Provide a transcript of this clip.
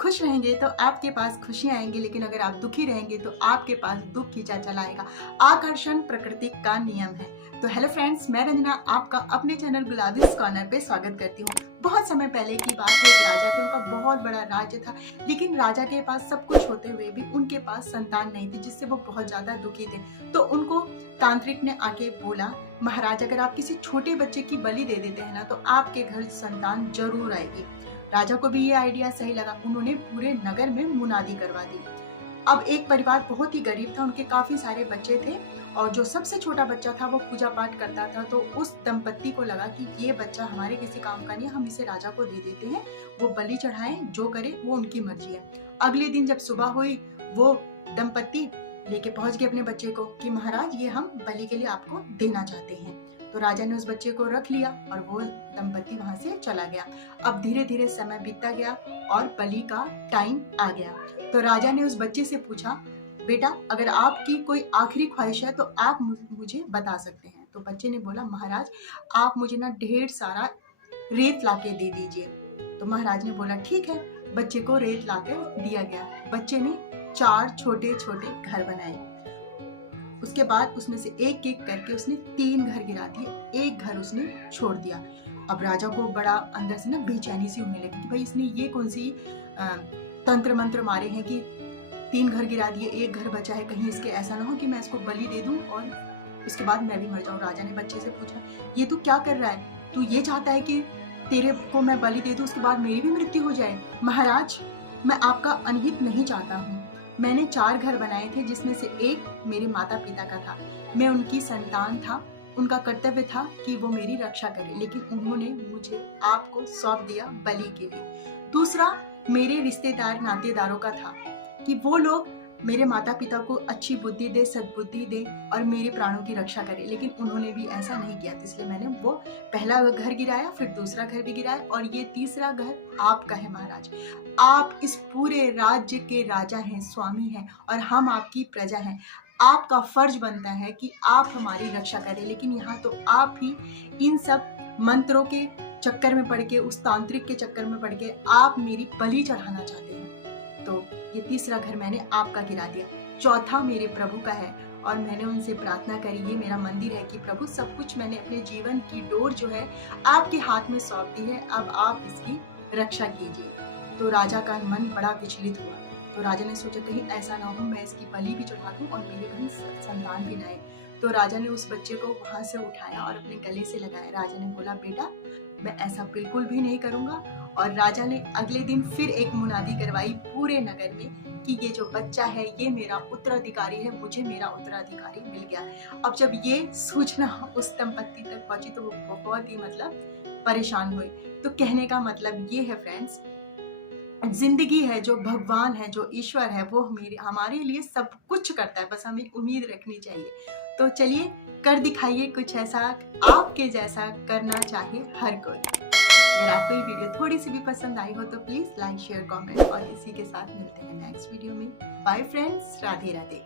खुश रहेंगे तो आपके पास खुशियां आएंगी, लेकिन अगर आप दुखी रहेंगे तो आपके पास दुख खींचा चला आएगा। आकर्षण प्रकृति का नियम है। तो हेलो फ्रेंड्स, मैं रंजना आपका अपने चैनल गुलाबी कॉर्नर पे स्वागत करती हूँ। बहुत समय पहले की बात है, एक राजा थे, उनका बहुत बड़ा राज्य था, लेकिन राजा के पास सब कुछ होते हुए भी उनके पास संतान नहीं थी, जिससे वो बहुत ज्यादा दुखी थे। तो उनको तांत्रिक ने आके बोला, महाराज अगर आप किसी छोटे बच्चे की बलि दे देते हैं ना तो आपके घर संतान जरूर आएगी। राजा को भी ये आइडिया सही लगा। उन्होंने पूरे नगर में मुनादी करवा दी। अब एक परिवार बहुत ही गरीब था, उनके काफी सारे बच्चे थे और जो सबसे छोटा बच्चा था वो पूजा पाठ करता था। तो उस दंपत्ति को लगा कि ये बच्चा हमारे किसी काम का नहीं, हम इसे राजा को दे देते हैं, वो बलि चढ़ाए, जो करे वो उनकी मर्जी है। अगले दिन जब सुबह हुई, वो दंपत्ति लेके पहुंच गए अपने बच्चे को कि महाराज ये हम बलि के लिए आपको देना चाहते हैं। तो राजा ने उस बच्चे को रख लिया और वो दंपत्ति वहां से चला गया। अब धीरे धीरे समय बीतता गया और बलि का टाइम आ गया। तो राजा ने उस बच्चे से पूछा, बेटा अगर आपकी कोई आखिरी ख्वाहिश है तो आप मुझे बता सकते हैं। तो बच्चे ने बोला, महाराज आप मुझे ना ढेर सारा रेत लाके दे दीजिए। तो महाराज ने बोला ठीक है। बच्चे को रेत लाकर दिया गया। बच्चे ने 4 छोटे छोटे घर बनाए। उसके बाद उसमें से एक एक करके उसने 3 घर गिरा दिए, एक घर उसने छोड़ दिया। अब राजा को बड़ा अंदर से ना बेचैनी सी होने लगी कि भाई इसने ये कौन सी तंत्र मंत्र मारे हैं कि 3 घर गिरा दिए, एक घर बचा है, कहीं इसके ऐसा ना हो कि मैं इसको बलि दे दूं और उसके बाद मैं भी मर जाऊं। राजा ने बच्चे से पूछा, ये तू क्या कर रहा है? तू ये चाहता है कि तेरे को मैं बलि दे दूं, उसके बाद मेरी भी मृत्यु हो जाए? महाराज मैं आपका अनहित नहीं चाहता हूँ। मैंने 4 घर बनाए थे, जिसमें से एक मेरे माता पिता का था। मैं उनकी संतान था, उनका कर्तव्य था कि वो मेरी रक्षा करे, लेकिन उन्होंने मुझे आपको सौंप दिया बलि के लिए। दूसरा मेरे रिश्तेदार नातेदारों का था कि वो लोग मेरे माता पिता को अच्छी बुद्धि दे, सद्बुद्धि दे और मेरे प्राणों की रक्षा करे, लेकिन उन्होंने भी ऐसा नहीं किया। इसलिए मैंने वो पहला घर गिराया, फिर दूसरा घर भी गिराया और ये तीसरा घर आपका है महाराज। आप इस पूरे राज्य के राजा हैं, स्वामी हैं और हम आपकी प्रजा हैं। आपका फर्ज बनता है कि आप हमारी रक्षा करें, लेकिन यहाँ तो आप ही इन सब मंत्रों के चक्कर में पड़ के, उस तांत्रिक के चक्कर में पड़ के आप मेरी बलि चढ़ाना चाहते हैं। तो ये तीसरा घर मैंने आपका गिरा दिया। चौथा मेरे प्रभु का है और मैंने उनसे प्रार्थना करी, ये मेरा मंदिर है कि प्रभु सब कुछ मैंने अपने जीवन की डोर जो है आपके हाथ में सौंप दी है, अब आप इसकी रक्षा कीजिए। तो राजा का मन बड़ा विचलित हुआ। तो राजा ने सोचा कहीं ऐसा ना हो मैं इसकी बलि भी चढ़ा दूं और मेरे घर संतान भी ना आए। तो राजा ने उस बच्चे को वहां से उठाया और अपने गले से लगाया। राजा ने बोला, बेटा मैं ऐसा बिल्कुल भी नहीं करूंगा। और राजा ने अगले दिन फिर एक मुनादी करवाई पूरे नगर में कि ये जो बच्चा है ये मेरा उत्तराधिकारी है, मुझे मेरा उत्तराधिकारी मिल गया। अब जब ये सूचना उस दंपत्ति तक पहुंची तो वो बहुत ही परेशान हुए। तो कहने का मतलब ये है फ्रेंड्स, जिंदगी है, जो भगवान है, जो ईश्वर है, वो हमारे लिए सब कुछ करता है, बस हमें उम्मीद रखनी चाहिए। तो चलिए कर दिखाइए कुछ ऐसा आपके जैसा करना चाहिए हर कोई। अगर आपको ये वीडियो थोड़ी सी भी पसंद आई हो तो प्लीज लाइक, शेयर, कमेंट और इसी के साथ मिलते हैं नेक्स्ट वीडियो में। Bye friends, Radhe Radhe.